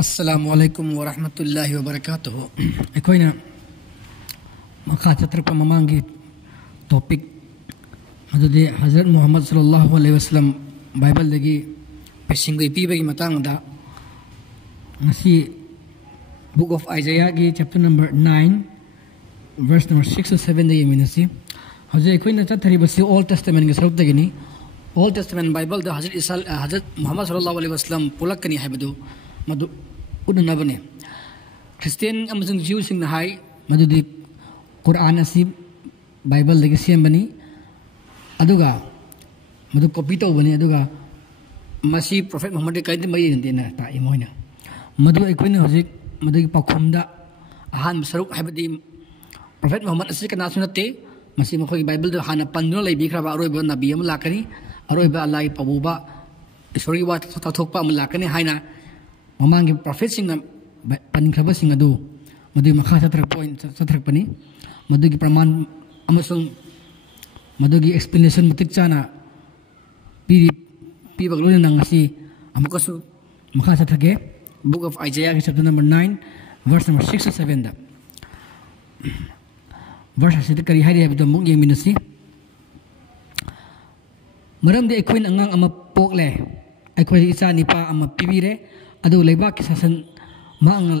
अस्सलामुअलैकुम वरहमतुल्लाहि वबरकातुहु अखोइना मखा चत्रक ममांगी टॉपिक मदुदे हजरत मुहम्मद सल्लल्लाहु अलैहि वसल्लम Bible दगी पेशिंग पीबगी मतंगदा ngasi book of Isaiah gi chapter number 9 verse number 6 to 7 da yeminasi hajai koina chathari basi Old Testament gi sarut dagini Old Testament Bible da Hazrat Muhammad sallallahu alaihi wasallam pulakani haibadu madu udunabane Christian amazing Jews sing hai madu di Quran asi Bible dagi sembani aduga madu copy to bani aduga masi Prophet Muhammad kai di mai dina ta imoina madu equine hojik madu pakhumda ahan saruk habadi Prophet Muhammad asli kana sunate masi makhoi Bible do hana pandro lai bikra ba aroi ba nabi am lakani aroi ba Allah pabuba sorry wa thokpa am lakani haina mamangi prophet sing na paninkhaba sing adu madu makha satrak point satrak pani madu gi praman amasung madu gi explanation mutik chana pi bagluna nangasi amakasu makha sathage book of Isaiah chapter number 9 verse number 6 to 7 da verse asida kari hari abdo mung yeng minasi maram de equin angang ama pokle equin isa nipa ama pibire adu leiba ki sasan mang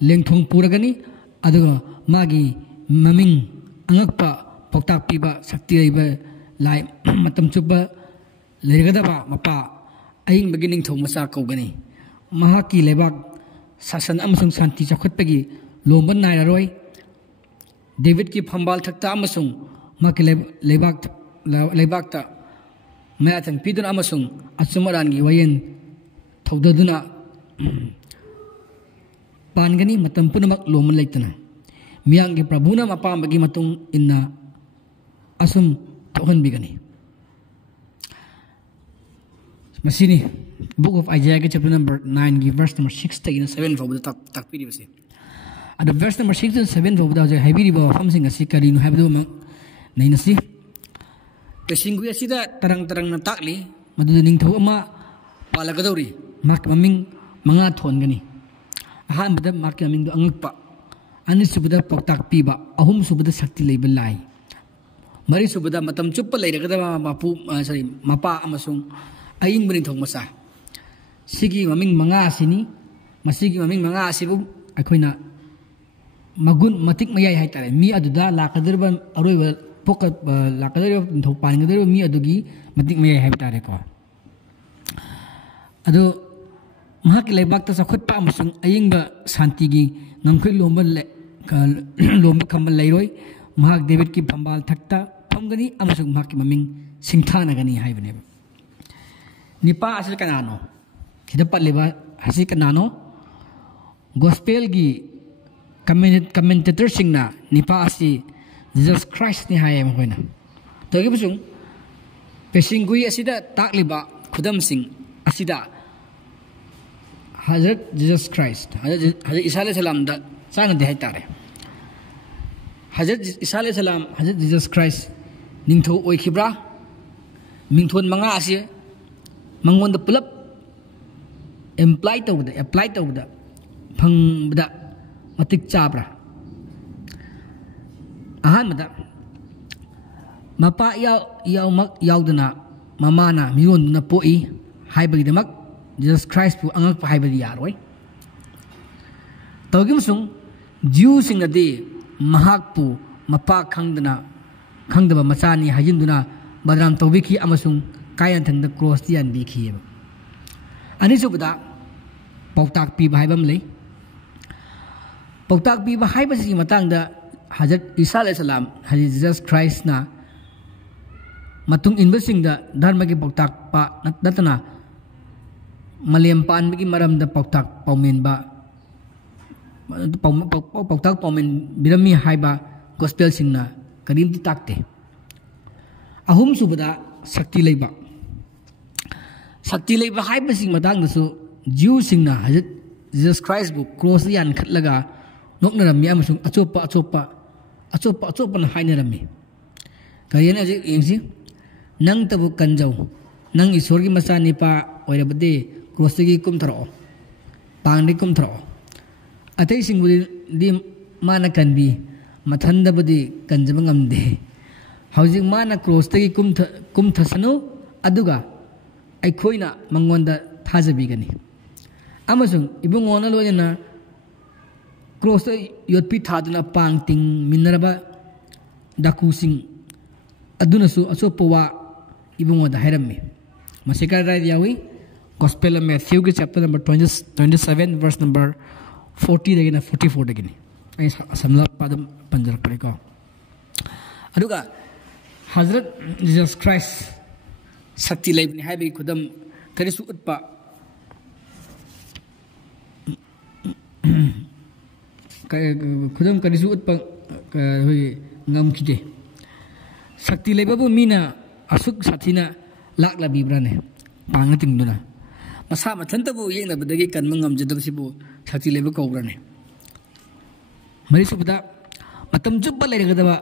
lengthong puragani adu magi maming angakpa poktak piba sakti leiba lai matam chuba legadaba mapa aing beginning thong masa kogani mahaki lebak sasan amasung santi chakhatpagi lomban nairaroi David ki phambal thakta amasung maki lebak ta mayatang pidun amasung atsumaran gi wayen thodaduna pangani matam punamak loman leitana miyang gi prabhuna mapambagi matung inna asum thohan bigani masini book of Isaiah chapter number 9 gi verse number 6 to 7 for the tak pidi basi at verse number 6 and 7 for the habiri ba famsing asi karinu habdo ma nainasi pesingui asida tarang na takli madu ning tho ama palagadori mak maming manga thon gani ahan bada mak maming do angpa ani subada poktak piba ahum subada sakti leiba lai mari subada matam chuppa leiragada mapu sorry mapa amasung aing bani thong masa sigi maming manga sini masigi maming manga asibu akoina magun matik mayai haitare mi aduda lakadirba aroiba poka lakadirba thok paningadirba mi adugi matik mayai haitare ko adu mahak lebak ta sakhot pa amasung aingba santigi ngamkhoi lomba khambal leiroi mahak David ki phambal thakta phamgani amasung mahak ki maming singthana gani haibane nipa asil kanano hidapat leba hasi kanano gospel gi commentator singna nipa asi Jesus Christ ni hayam hoina to gi busung pesingui asida takliba khudam sing asida Hazrat Jesus Christ Hazrat Isa alayhi salam da sana de haitare Hazrat Isa alayhi salam Hazrat Jesus Christ ningtho oi khibra mingthon manga asi mangon da pulap apply to the phang da matik chabra ahan mada mapa yaw mak yawduna mamana miyon na poi haibagi damak Jesus Christ pu angak pa haibagi yaroi tawgim sung Jew sing adi mahak pu mapa khangdaba machani hajinduna badram tawbiki amasung kayan thangda cross dian bikhi ani subada pautak pi baibam lei pautak pi ba haibasi matangda Hazrat Isa alayhi salam Hazrat Jesus Christ na matung inbasing da dharma gi pautak pa natana malem pan gi maram da pautak paumen ba pautak paumen birami haiba gospel singna karim ti takte ahum subada sakti leiba haibasi matangda su Jew singna Hazrat Jesus Christ bu cross yan khatlaga noknarammi amasung achopa na hainarami kayena je yengsi nang tabu kanjau nang isor gi masani pa oirabade cross gi kum tharo पांगदी कुमथ्रो अतई सिंगबुदी माना कनबी मथंदबुदी कंजब ngamde हौजिक माना cross तगी कुमथसनु अदुगा अखोइना मंगोंदा थाजबीगनी अमसुंग इबुंगोना लोयना cross योत्पी थादुना पांगतिंग मिनरबा दाकुसिंग अदुनसु असोपवा इबुंगोदा हैरम्मी मसिका राय यावी Gospel of Matthew के chapter number 27 verse number 40 दगिना 44 दगिनी ऐ समला पादम पंजरक पड़ेगा अदुगा हजरत Jesus Christ शक्ति लेबनी है भी खुदम करिसु उत्पा खुदम करिसु उत्पा ngam kide शक्ति लेबबु मीना असुक साथीना लाक लाबिब्राने पांगना तिंगदुना मसा मथंतबु येंगनबदगी कनमंगम जदबसिबु शक्ति लेब कौब्राने मरिसुबदा मतम जुब्बा लेरगदबा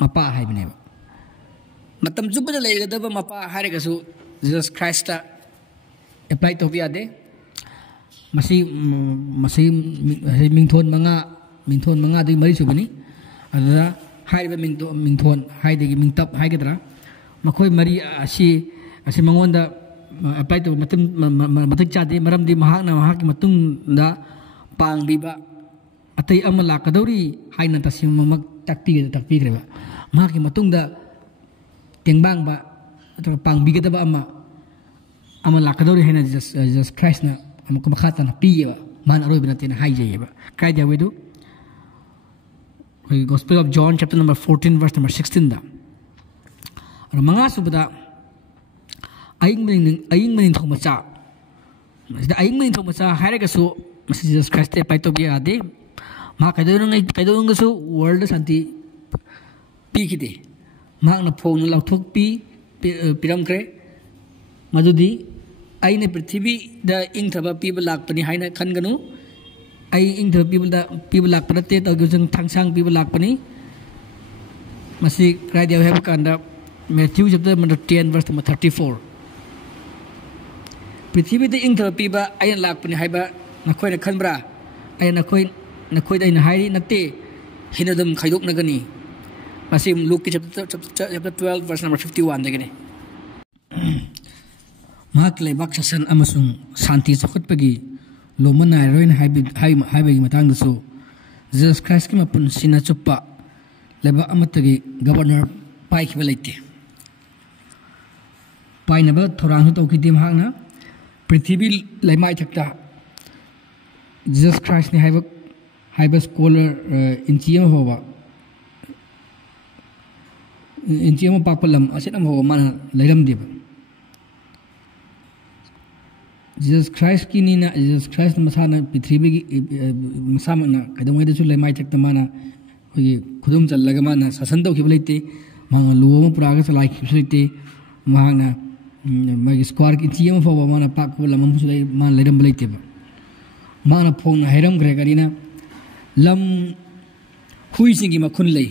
मपा हाइबनेबा मतम जुब्बदा लेरगदबा मपा हारेगसु जीसस क्राइस्टा एप्लाई तोबियादे मसी मसी मिंथोन मंगा दि मरिसुबनी अदा हाइबा मिंथोन हाइदगी मिंतप हाइगदरा मखोय मरी असी मंगोंदा apply to matik chade maram di mahak na mahak ki matung da pang biba atai amala kadori haina tasim mamak takpi greba mahak ki matung da tengbang ba atau pang biga da ba amala kadori haina Jesus Christ na amko makhata na piye ba man aroi bina tena hai jaye ba kai dia wedu Gospel of John chapter number 14 verse number 16 da mga subada aying maning thong macha masida aying maning thong macha hairaga su Jesus Christ apply to be ade ma kaidong su world santi pi kide ma na phone la thok pi piram kre madudi aine prithvi da ing thaba people lak pani haina khan ganu ai ing thaba people lak panate to gyung thangsang people lak pani masi krai dia have kanda Matthew chapter 10 verse 34 पृथ्वी दे इंग थपीबा ion लाकपनि हाइबा नखोय न खनब्रा ion नखोय then हाइरि नते हिनदम खाइदोक नगनी मासिम look के chapter 12 verse number 51 दगने माक लेबाक ससन अमसुंग शांति सखतपगी लोमना ruin हाइबगी Matang दसु Jesus Christ की मपुन सिना चुप्पा लेबा अमतगी governor पाइखबा लेते पाइनबा थोरांग तौखिदि महाना पृथ्वी लेमाई थकता Jesus Christ ने हाइबा स्कॉलर इंचियम होवा इंचियम पापलम असेनम होवा माना लेरम देबा जीसस क्राइस्ट की नीना जीसस क्राइस्ट मसाना पृथ्वी की मसामना कदमैदसु लेमाई थकता माना होई खुदुम चललगा माना शासन तौखिबा लेते मांगा लोम पुरागा चलाई खिबसलेते मांगा मागी स्क्वायर की चीम फोबा माना पाक बोला ममसु ले मान लेरम लेतेबा माना फोन हैरम ग्रे करिना लम हुई सिंगी मखुन ले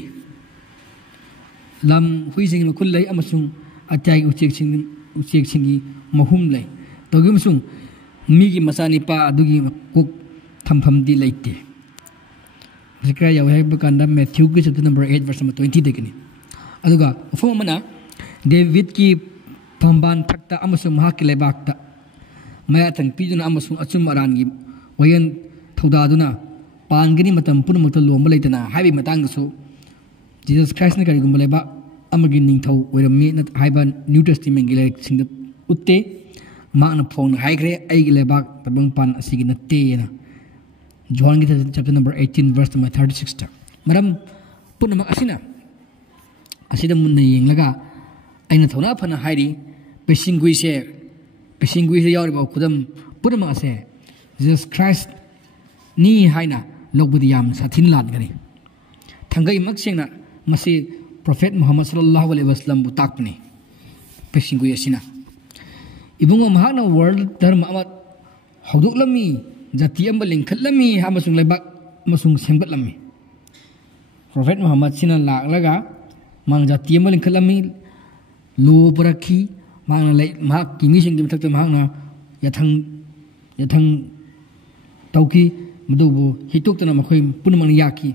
लम हुई सिंगी मखुन ले अमसुंग अत्याई उचेक सिंगी महुम ले तोगिमसुंग मीगी मसानी पा अदुगी कोक थमफम दी लेते जिक्रा याव है बकांदा मैथ्यू के चैप्टर नंबर 8 वर्स नंबर 20 देखनी अदुगा फो मना डेविड की फंबान थकता अमसुंग महाकी लेबाकता मयाथंग पीदुना अमसुंग अचुम अरानगी वयन थौदादुना पानगनी मतम पुनमक्ता लोंबा लेतना हाइबी मतंगसु जीसस क्राइस्ट ने करिगुम लेबा अमगी निंगथौ ओइरमी नत हाइबा न्यू टेस्टामेंट गी लाइक सिंग उत्ते माना फोन हाइग्रे आइगी लेबाक तबंग पान असिगी नतेना जॉन की चैप्टर नंबर 18 वर्स नंबर 36 ता मरम पुनमक असिदा मुन्ना येंगलगा अइना थौना फना हाइरी पेसिंगुई से यावरिबा खुदम पुनमक असे जीसस क्राइस्ट नी हाइना लोकबुदी याम साथिन लादगनी थंगई मक्सेंगना मसी प्रोफेट मुहम्मद सल्लल्लाहु अलैहि वसल्लम बु ताकपनी पेसिंगुई असिना इबुंगो महाना वर्ल्ड धर्म अमा हौदोकलमी जाति अम्बा लिंखलमी हामसुंग लेबाक मसुंग सेमगतलमी प्रोफेट मुहम्मद सिना लाकलगा मांग जाति अम्बा लिंखलमी लो पुरखी मांग ले माक किमी सिंग मथक मांगना यथंग tauki madubu hitokna makhoi punmang yaki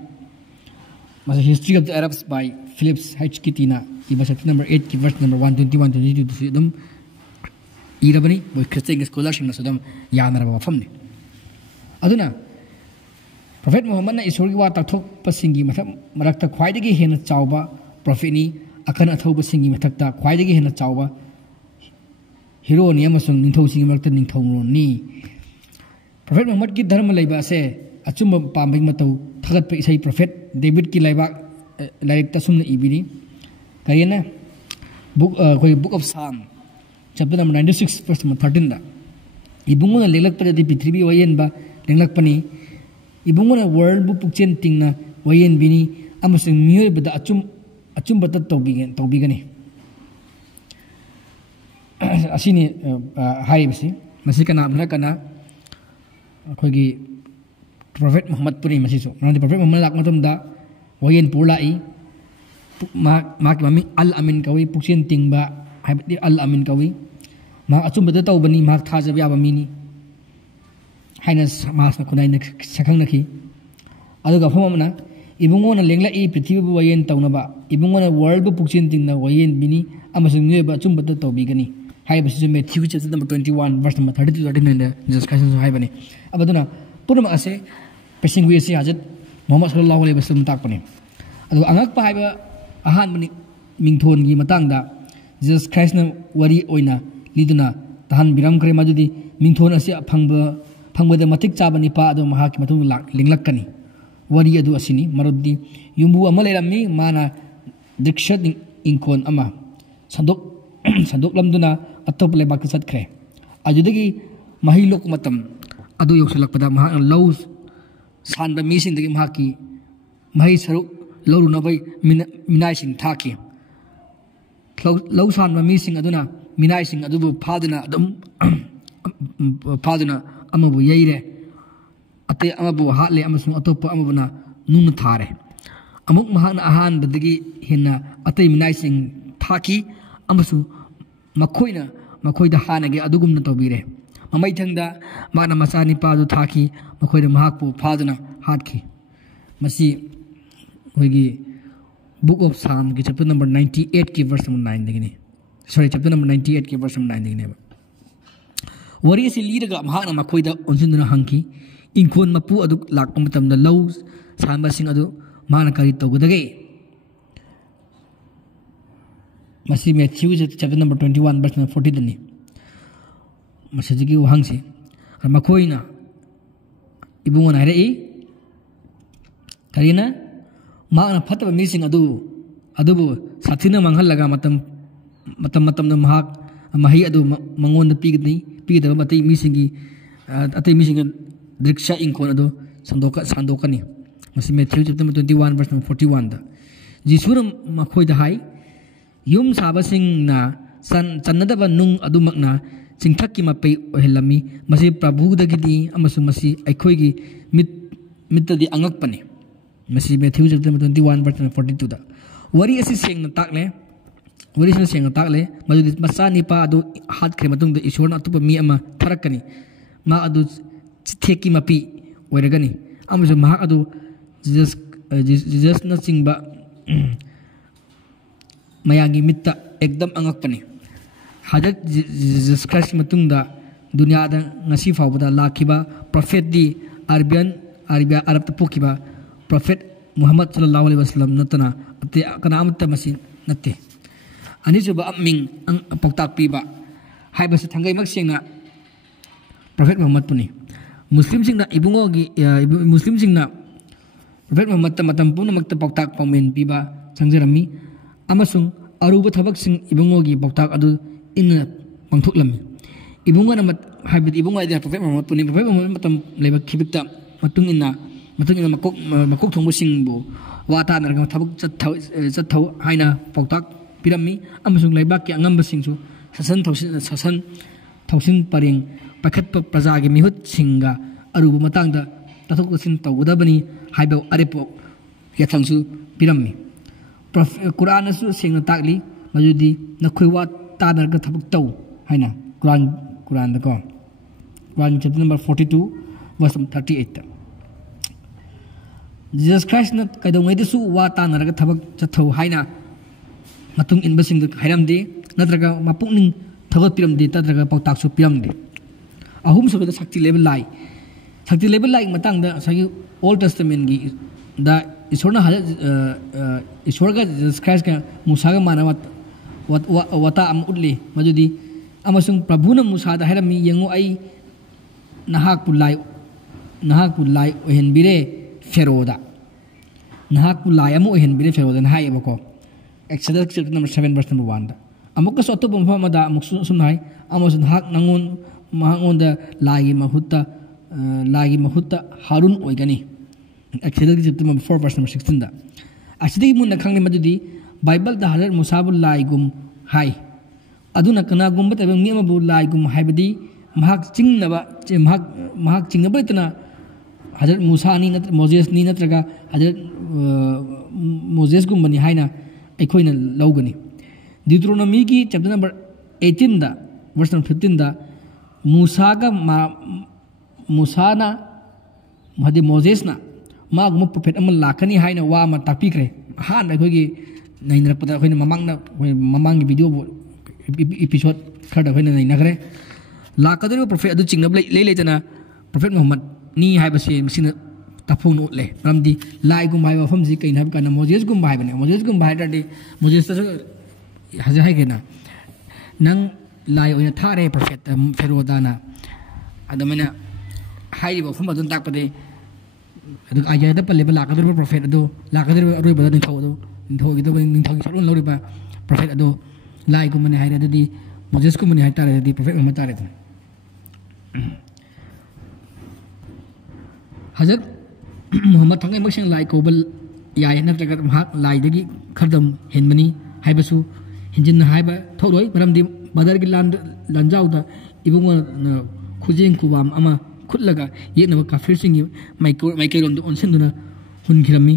masa History of the Arabs by Phillips H. Kitina iba chapter number 8 ki verse number 121 22 dum irabani boy Christian scholar sing nasudam yanaraba mafamni aduna Prophet Muhammad na isori wa tathok pasingi marakta khwaidagi hena chawba prophet ni akan athauba singi mathakta khwaidagi hena chawba hero ni amasung ningthau singi marakta ningthau ni Prophet Muhammad ki dharma laiba se achumba pambai matau thagat pe isai prophet David ki laiba laik ta sumna ibini kayena book of Psalm chapter number 96 verse number 13 da ibungona lelak pa di pitribi wayen ba lenglak pani ibungona world bu pukchen tingna wayen bini amasung miyoy bada achum bata tawbigani asini hai basi masi kana akogi Prophet Muhammad puri masiso nandi Prophet Muhammad lak matum da wayen pulai ma ki mami al amin kawi pukchen tingba haibati al amin kawi ma achum bata tawbani ma thajabi abamini Hainas mas na kunai na sakang naki aduga famamna ibungona lengla I prithibi bu wayen tawnaba ibungona world bu pukchen tingna wayen bini amasung neba chumba ta tawbigani haiba su Matthew chapter number 21 verse number 30 to 39 Jesus Christ so haibani abaduna purma ase pesing wi ase hajat Muhammad sallallahu alaihi wasallam takpani adu angak pa haiba ahan mani mingthon gi matangda Jesus Christ na wari oina liduna tahan biram kare majudi mingthon ase phangba matik chaba nipa adu mahaki matu linglakani wari adu asini marudi yumbu amalairammi mana dikshat inkon ama sandok lamduna atop lebak satkre ajudagi mahilok matam adu yosalakpada mahak law sanba mising dagi mahaki mahi saruk lawru nabai minai sing thaki law sanba mising aduna minai sing adubu phaduna adum phaduna amabu yaire ate amabu hatle amasung atopa amabuna nuna thare amuk mahana ahan badagi hinna ate minai sing thaki amasu makoida hanage adugumna tobire mamai thangda mana masani padu thaki makoida mahakpu phaduna hatki masi hoigi book of Psalm ki chapter number 98 ki verse number 9 degini sorry chapter number 98 ki verse number 9 degini wari si liraga mahana makoida onjunduna hangki inkon mapu adu lakpa matamda law sanba sing adu mana kari togudage masi Matthew chapter number 21 verse number 40 dani masajigi wahangsi makoina ibungona rei karina maana phataba mising adubu sathina manghalaga matam na mahak mahi adu mangon pigidaba matai misingi atai misinga driksha inkon adu sandokani masi Matthew chapter 21 verse 41 da jisura makoida hai yum sabasing na channadaba nung adumakna chingthakki mapai ohelami masi prabhu dagidi amasu masi aikhoigi mittadi angakpani masi Matthew chapter 21 verse 42 da wari asi sengna takle madudi masani pa adu hat khre matung da ishwarna atupa mi ama tharakani ma adu chitheki mapi oiragani amasu ma adu Jesus na chingba mayangi mitta ekdam angakpani hajat Jesus Christ matungda dunia da ngasi fawbada lakhiba prophet di Arabia Arab ta pokiba prophet Muhammad sallallahu alaihi wasallam natana ate kana amta masin natte ani juba aming ang poktak piba haiba sa thangai maksengna prophet Muhammad puni muslim singna ibungogi muslim singna prophet Muhammad matam puna makta poktak pangmen piba sangjarami amasung aruba thabak sing ibungogi poktak adu inna pangthuklami ibungona haibit ibunga ida prophet Muhammad puni prophet Muhammad matam leba khibikta matung ina makok thongbo singbu wata narga thabak chathau haina poktak pirami amasung laibak ki angamba singsu sasan thausin paring pakhat praja gi mihut singa arubu matangda tathok sin tawudabani haiba arepo yathangsu pirami Quran asu singna takli majudi nakhoi wa tanar ka thabuk taw haina Quran da ko Quran chapter number 42 verse 38 Jesus Christ na kaidongaidasu wa tanaraga thabak chathau haina matung inbasing hairamde natraga mapukning thagot piramde tadraga pautak su piramde ahum sabada sakti level lai matang da sagi Old Testament gi da isorna isorga Jesus Christ ka Musa ga mana wata am utli majudi amasung prabhuna Musa da hairami yengu ai nahak pulai ohen bire Feroda nahak pulai amu ohen bire Feroda na hai bako Exodus chapter number 7 verse number 1 da amuk ka sotu bumfa mada amuk sunai amasun hak nangun mahangon da lagi mahutta Harun oigani Exodus chapter number 4 verse number 16 da asidi mun nakhangni madudi Bible da Hazrat Musa bul laigum hai aduna kana gumba tabe mi ma bul laigum haibadi mahak chingnaba itna Hazrat Musa ni nat Moses ni natraga Hazrat Moses gumbani haina aikoina lawgani Deuteronomy ki chapter number 18 da verse number 15 da Musa na mahdi Moses na magum prophet amal lakani haina wa ma tapikre han aikogi nainra pada akoina mamang video episode khada akoina nainagre lakadri prophet adu chingnab le tana prophet Muhammad ni haibase misina tapung le ramdi lai gum haiba famji kain hab kana Moses gum bai bane Moses gum bai dadi Moses ta haja hai gena nang lai oina thare prophet Ferodana adamena hairiba fam adun takpade adu ayada palle ba lakadri prophet adu lakadri roi ba din thawdo thogi da bin thogi sarun lori ba prophet adu lai gum ne haira dadi Moses gum ne haitare dadi prophet Muhammad tare Hazrat Muhammad thangai maksing lai kobal yai natraga mahak lai dagi khardam henmani haibasu hinjin haiba thoroi maramdi badar gi lanjau da ibunga khujeng kubam ama khutlaga yenaba kafir singi maikay ron on senduna hun khirami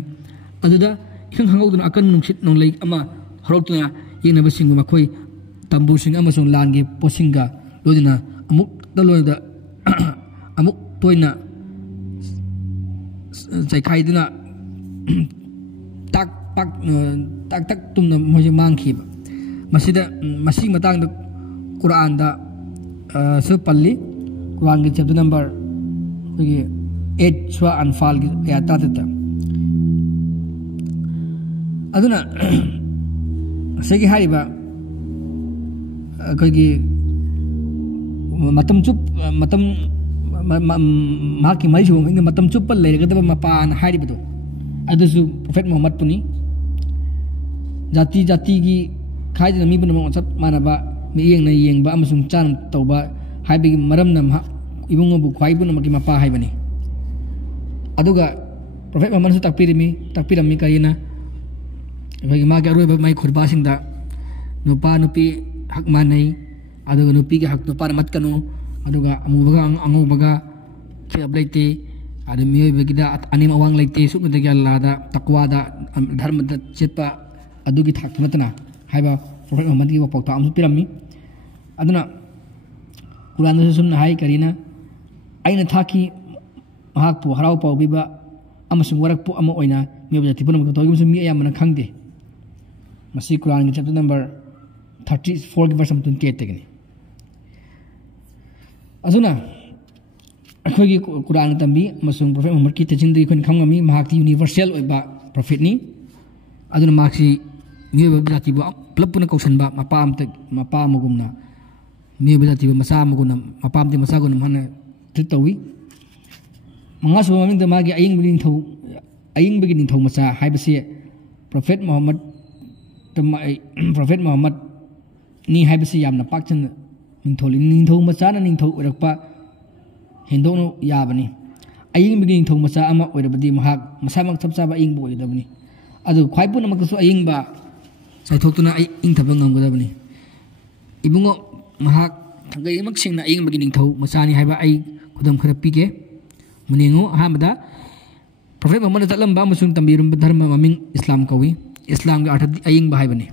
aduda ikhang hangauduna akan nungsit nonglai ama horotuna yenaba singu makoi tambu sing ama song langi posinga lodina amuk daloida amuk toina Jaikai duna tak tumna moje mangki masida masih matang da Quran da sepalli Quran ki chapter number 8 sura Anfal ki ayat ta aduna segi hariba koi matam mahaki mai su inga matam chuppal legadaba mapan hairibadu adusu prophet Muhammad puni jati gi khaidina mi bun chap manaba mi yeng ba amasung chan tawba haibigi maramna ibungo bu khwai bun maki mapa haibani aduga prophet Muhammad su takpirami karina bagi magi aroi mai khurba singda nupa nupi hak manai aduga nupi gi hak nupa mat kanu aduga amubaga khiablete adu mioi begida anim awang leite suk nda Allah da taqwa da dharma da chetpa adugi thak matna haiba prophet Muhammad gi pawta am pirami aduna Quran da sumna hai karina aina thaki mahak pu harau pau biba amasung warak pu ama oina mioi jati punam ko togi mi ayamana khangde masi Quran gi chapter number 34 verse 28 tegni Azuna akhoi Quran tambi masung prophet Muhammad ki teaching di kon khamgami mahakti universal oiba prophet ni aduna maksi mi jati ba plapuna kausan ba mapa magumna mi jati ba masa maguna mapam ti masa gunam hana tritawi mangasu maming da magi aying begin thau masa haibase prophet Muhammad ni haibase yamna pakchan ningthau macha na ningthau orakpa hendono yabani aying bigi ningthau macha ama oirabadi mahak masamak chapchaba aying bo oidabani adu khwaipun amaksu aying ba saithoktuna aying thabang ngamgadabani ibungo mahak thagai maksingna aying bigi ningthau macha ni haiba ai khudam khara pige muningo hamada prophet Muhammad sallam ba masung tambirum dharma maming Islam kawi Islam ga arth aying ba haibani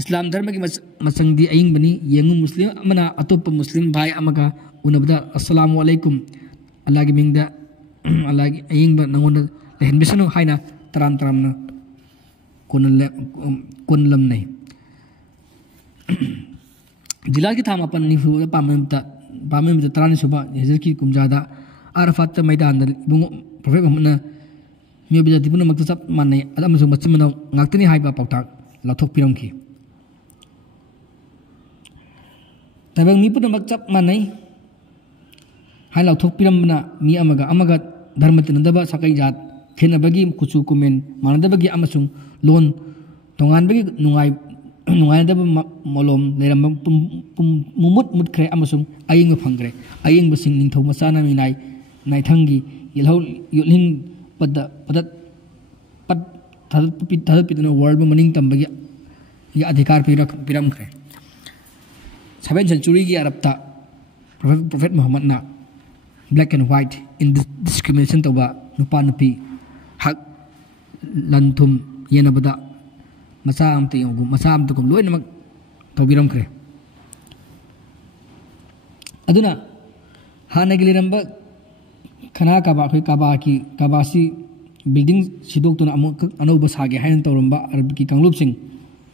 Islam dharma ki masang di aying bani yengu muslim amana atop muslim bhai amaga unabda assalamu alaikum अल्लाह की मिंगदा अल्लाह की अयिंग नंगोन लेहन बिसनु हाइना तराम तराम न कोन lump नहीं जिला की थाम अपन निफु पामे तरानी सुबह हजर की कुमजादा अरफात मैदान इबुंग प्रोफेट मोहम्मद मियो बिजाति पुन मक्त सब माने अदम सु मचिम न ngakतनी हाइबा पाउता लाथोक पिरम की तबंग मी पुन मक्त सब माने हाइ लाथोक पिरम ना मी अमगा धर्म तिनदबा सकै जात खेनबगी कुचु कुमेन मानदबगी अमसुंग लोन तोंगानबगी नुंगाइदब मोलम लेरम मुमुत मुतख्रे अमसुंग अयिंग फंग्रे अयिंग बसिंग निंथौ मसाना मिनाइ नाइथंगी यलहौ युलिंग पदत पद थदत पितन वर्ल्ड मनिंग तंबगी या अधिकार पिरमख्रे 7th century की अरबता प्रोफेट मोहम्मद ना black and white in discrimination तौबा नुपा नुपी हक लंथुम येनबदा मसा अमते योगु मसा अमतकुम लोइनमक तौबिरमख्रे अदुना हानगी लिरंबा खना काबा खै काबासी बिल्डिंग सिदोक्तुना अमुक अनौबा सागे हाइन तौरंबा अरब की कांगलुपसिंग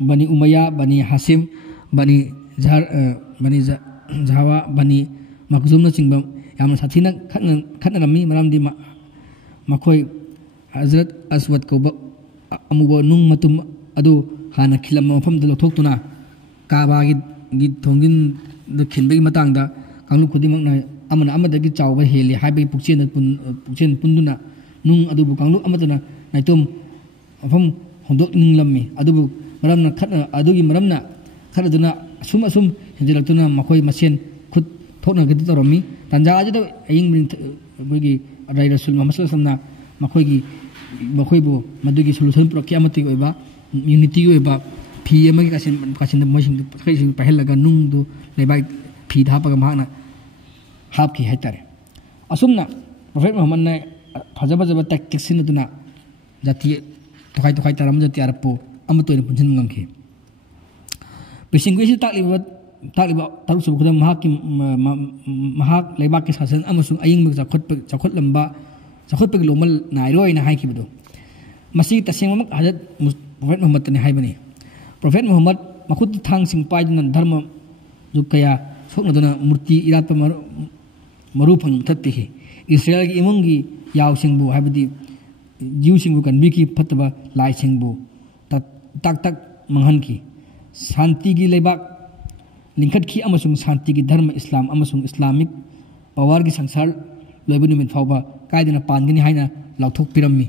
बनी उमैया बनी हासिम बनी झावा बनी मखजुमना चिंगबम यामना साथीना खतनरमी मरामदी मखोय हजरत अस्वद को अमुबो नुंग मतुम अदु हाना खिलम मफम द लथोक्तुना काबागी थोंगिन द खिनबगी मतंगदा कांगलु खुदिमकना अमना अमदगी चावबा हेली हाइबगी पुक्चेन पुंदुना नुंग अदुबु कांगलु अमदना नाइतोम मफम होंदोक निंगलम्मी अदुबु मरमना खतना अदुगी मरमना खरदुना असुम हिंजलक्तुना मखोय मसेन खुद थोकनगदि तोरमी तंजा अजदो अयिंग बगी राय रसूल मोहम्मद सल्लल्लाहु अलैहि वसल्लम मखोयबु मदुगी सोल्यूशन पुरकी अमति ओइबा यूनिटी ओइबा फी अमगी कासिन मोइसिंग खैसिंग पहलगा नुंगदु लेबाय फी धापगा माना हापकी हाइतारे असुमना प्रोफेट मोहम्मद ने फजबजब टैक्टिक्स सिनदुना जाति तोखाय तरम जाति अरपो अमतोय पुंजिन ngangki पेसिंगुइसि ताकलिबा तारुसु खुदम महाक लेबाक के शासन अमसुंग अयिंग चाखोटपग लोमल नाइरोइना हाइकिबदो मसी तसेंगमक हजरत प्रोफेट मोहम्मद ने हाइबनी प्रोफेट मोहम्मद मखुद थांगसिंग पाइदुना धर्म जुकया सोकनदुना मूर्ति इरात मरुफंग थत्तिहि इस्राएल की इमुंगी यावसिंगबु हाइबदी जीवसिंगबु कनबिकी फतबा लाइसिंगबु तक मंगहनकी शांति की लेबाक लिंखट की अमसुंग शांति की धर्म इस्लाम अमसुंग इस्लामिक पावर की संसार लोइबु निमित फावबा कायदना पानगनी हाइना लाउथोक पिरम्मी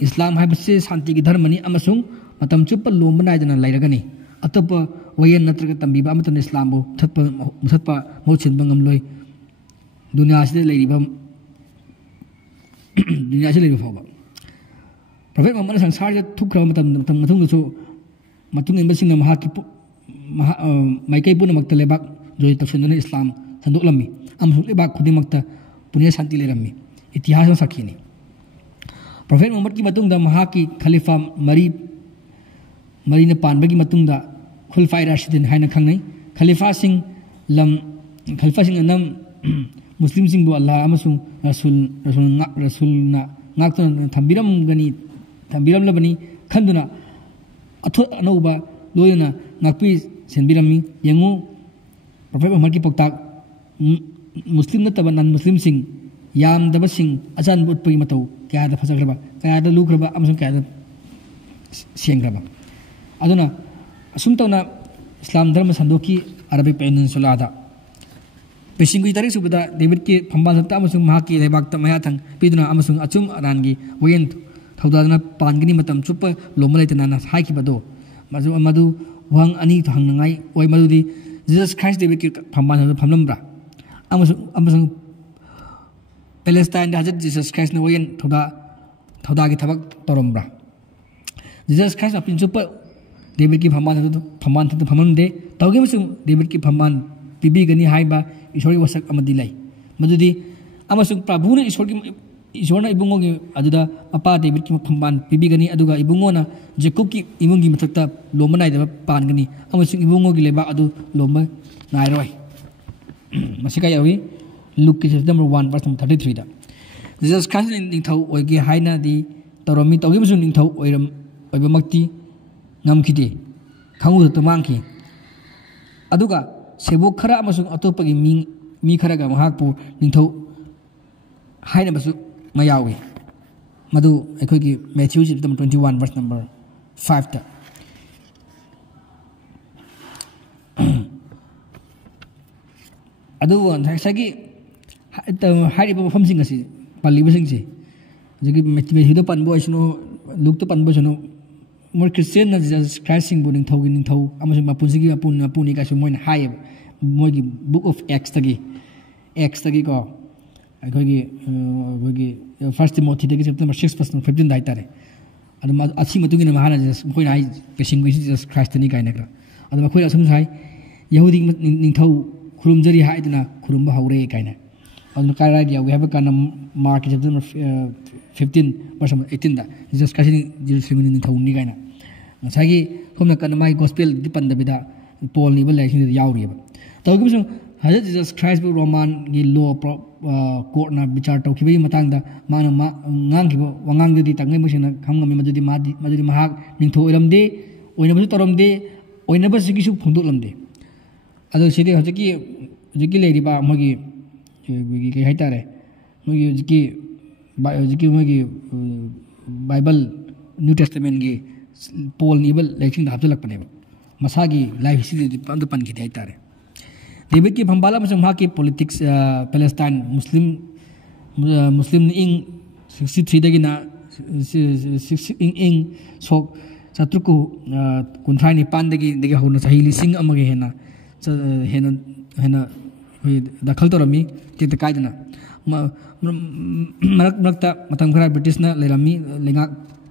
इस्लाम हाइबसे शांति की धर्मनी अमसुंग मतम चुप लोम नायदना लैरगनी अतप वयन नत्रग तंबीबा अमतन इस्लामबु मुसत्पा मोचिन बंगम लोय दुनिया से लैरिबा फावबा प्रोफेट मोहम्मद संसार थुखरा मतम मतुंगसु मतुंग इनबसिंग महाकी माइकई पुनमक्त लेबाक जोय तफसिनदुना इस्लाम संदोलम्मी अमसु लेबाक खुदिमक्त पुण्य शांति लेरम्मी इतिहास साखीनी प्रोफेट मोहम्मद की मतुंगदा महाकी खलीफा मरीना पानबगी मतुंगदा खुलफाई राशिदिन हाइना खंगनै खलीफा सिंह नम मुस्लिम सिंह अल्लाह अमसुंग रसूलना ngakton thambirambani khanduna atho anouba loyna ngakpi senbirami yangu prophet Muhammad ki poktak muslim nataba nan muslim sing yam daba sing ajan butpagi matau kaya da phasagraba kaya da lugraba amsung kaya da siengraba aduna asum tawna islam dharma sandoki arabic peninsula da पेशिंगुई तारीख सुबदा David के फंबाल सत्ता अमसुंग महाकी लेबाक तमया थंग पिदुना अमसुंग अचुम अरानगी वयन थौदाना पानगनी मतम चुप लोमलेतना ना हाइकिबदो मदु वंग अनि थंगनाई ओय मदुदी Jesus Christ David के फंबाल फमलमब्रा अमसुंग पैलेस्टाइन दा हजरत जीसस क्राइस्ट ने वयन थौदा की थबक तोरमब्रा जीसस क्राइस्ट अपिन चुप डेविड की फंबाल फमलमदे तौगे मसुंग डेविड की फंबाल पिबीगनी हाइबा ईश्वरी वसक अमदी लै मदुदी अमसुंग प्रभुना ईश्वरना इबुंगोगी अदुदा पपा डेविड की फंबान पिबीगनी अदुगा इबुंगोना जेकोब की इमुंगी मथक्ता लोमा नाइदबा पानगनी अमसुंग इबुंगोगी लेबा अदु लोमा नाइरोय मसिका यावी Luke ki chapter number 1 verse number 33 da Jesus Christ ning thau oige haina di toromi togi musu ning thau oiram oiba makti ngam khide khangu to mangki aduga sebok khara amasung atopagi mi khara ga mahakpu ning thau haina basu mayawi madu ekhoi ki Matthew chapter number 21 verse number 5 da adu sagi hari mafam sing asi paliba sing si jagi Matthew da panbo isno Luke to panbo sono more Christian na Jesus Christ sing buning thau amasung mapun sigi mapuni ka so moin hai mogi book of Acts tagi ko akhoi first Timothy tagi chapter number 6 verse 15 dai tare adu achi matungi na mahana Jesus koi nai pesing Jesus Christ ni kaina kra adu koi asum sai Yahudi ning thau khurumjari haidna khurumba haure kaina adu kaira dia we have a kind of Mark chapter 15 verse 18 da Jesus Christ Jerusalem ning thau ni kaina sagi homna kana mai gospel dipan da bida Paul ni bal election yauri ba to gi sum Hazrat Jesus Christ bu Roman gi law court na bichar to khibai matang da mana ngang gi wangang di tangai musina khamga me madudi mahak ning tho iram de oina bu torom de oina ba sigi su phunduk lam de ado sidi hojiki le riba mogi gi kai tare mogi hojiki mogi Bible New Testament gi Paul ni bal election da hapjalak pane masagi life history di pandu pan gi dai tare David ki phambala masung ha ki politics Palestine Muslim ing 63 dagi na ing sok satruku kunthai ni pan dagi hona sahi lising amage hena dakhal torami te kaidana marakta matang khara British na lerami lenga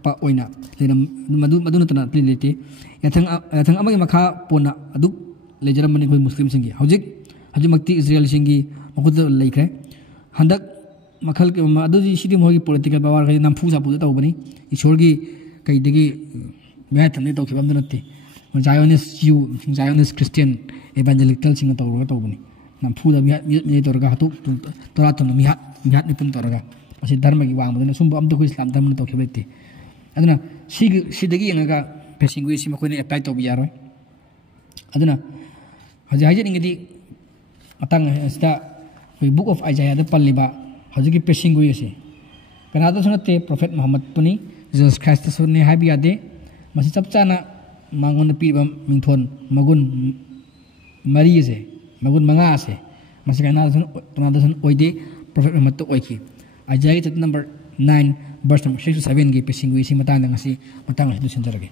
pa oina lenam madu tana plilete yathang amage makha pona aduk lejaram mani khoi Muslim singi hajimakti Israel singi makut laikre handak makhal ke aduji sidi mogi political power kai namfu sapu ta ubani ishorgi kai degi me thamne to khibam danatti Zionist Christian evangelical singa to ubani namfu da mi torga hatu tora to mi hat ni pun torga asi dharma gi wang badana sumba am to ko Islam dharma to khibete aduna sidagi nga facing wi sima khone apply to biyaro aduna haji ingedi atang sta book of Isaiah da palliba haji passing wi ase kana da sunate prophet Muhammad puni Jesus Christ sunne habi ade masi chapchana mangon pi bam mingthon magun mari ase magun manga ase masi kana da sun oide prophet Muhammad to oiki Isaiah chapter number 9 verse number 6 to 7 gi passing wi si matang ngasi matang du senjarage